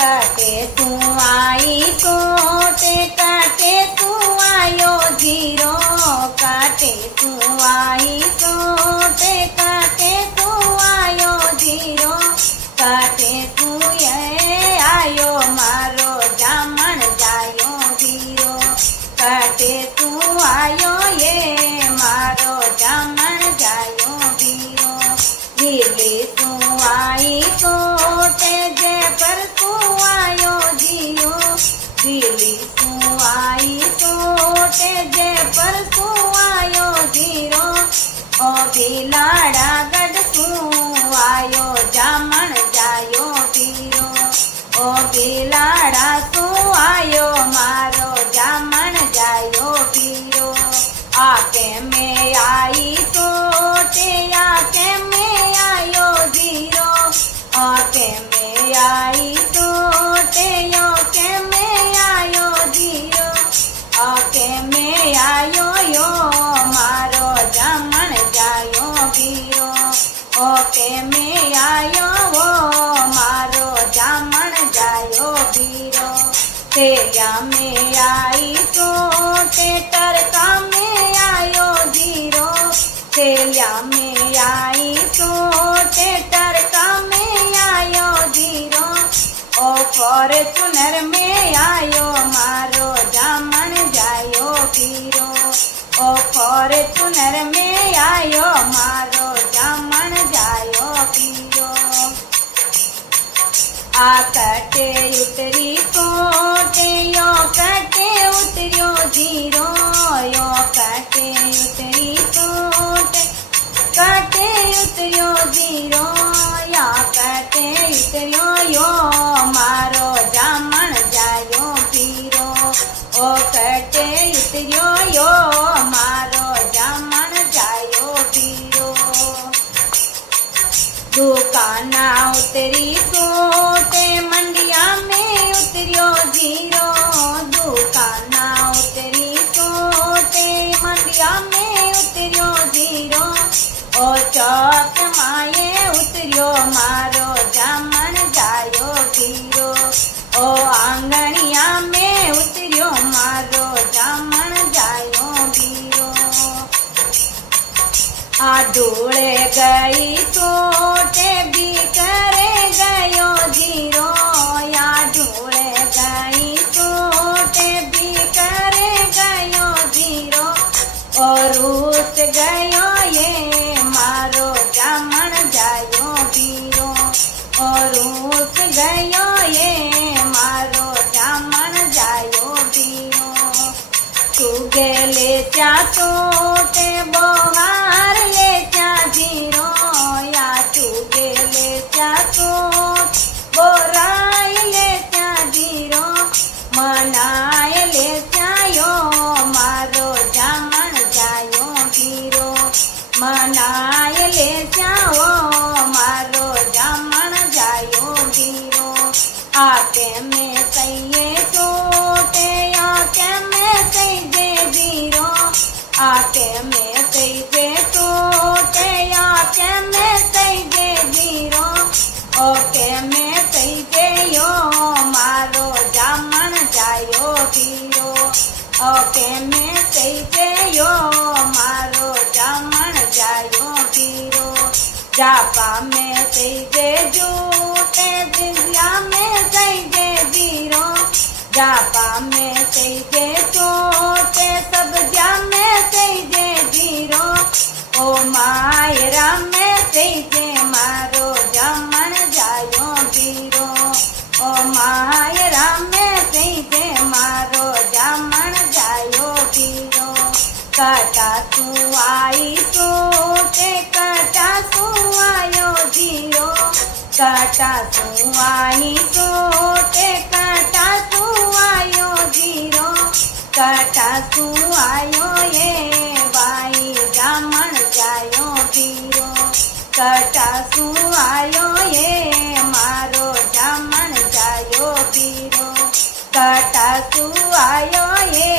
काटे तू आई सोटे काटे तू आयो जीरो काटे तू आई सोटे काटे तू आयो जीरो काटे तू ये आयो मारो जामण जायो जीरो काटे तू आयो ये मारो जामण जायो जीरो वीरली तू आई सोटे जे पर तू आयो जीरो वीरली तू आई सोटे जे पर तू आयो जीरो ओ बिलाड़ा गढ़ तू आयो जामण जायो जीरो ओ बिलाड़ा तू आयो मारो जामण जायो जीरो आके में आई सोटे आके में आयो जीरो आके में आई सोटे आके में आयो जीरो आके में आयो यो मारो जामण जायो जीरो ओके में आयो वो मारो जामण जायो जीरो तेजा में आई सोटे टरका में आयो जीरो तेलिया में आई सोटे टरका में आयो जीरो ओ फॉर्च्यूनर में आयो मारो जामण जायो जीरो ओ फॉर्च्यूनर में आयो मारो जामण जायो जीरो आ कटे उतरी सोटे यो कटे उतरियो जीरो यो कटे उतरी सोटे कटे उतरियो जीरो या कटे उतरियो यो मारो जामण जायो जीरो ओ कटे उतरियो यो मारो जामण जायो जीरो दुकाना उतरी सोटे मंडिया में उतरियो जीरो दुकाना उतरी सोटे मंडिया में उतरियो जीरो ओ चौक माए उतरियो मारो जामण जायो जीरो ओ आंगणिया में उतरियो मारो जामण जायो जीरो आ ढूढ़े गई सोटे भी करे गयो जीरो या ढूढ़े गई सोटे भी करे गयो जीरो और रूस गयो ये मारो जामण जायो जीरो और रूस गयो ये मारो जामण जायो जीरो चुगे ले जा सोटे बोहार ले जा जीरो या चुगे ले जा सोट बोराय ले जा जीरो मनाय ले जायो मारो जामण जायो जीरो मनाय ले जाओ मारो जामण जायो जीरो आके में सही सोटे आके में सही दे जीरो आके में सही दे सोटे आके में सही दे जीरो ओके में सही दे यो मारो जामण जायो जीरो ओके में सही दे यो मारो जामण जायो जीरो जापा में सही दे जूते दिव्या में सही दे जीरो जापा में सही दे सोटे सब जा में सही दे जीरो ओ मायरा में सही दे मारो जामण जायो जीरो ओ मायरा में सही दे मारो जामण जायो जीरो काटा तू आई सोटे काटा तू आयो जीरो काटा तू आई सोटे काटा तू आयो जीरो काटा तू आयो ये बाई जामण जायो जीरो काटा तू आयो ये मारो जामण जायो जीरो काटा तू आयो ये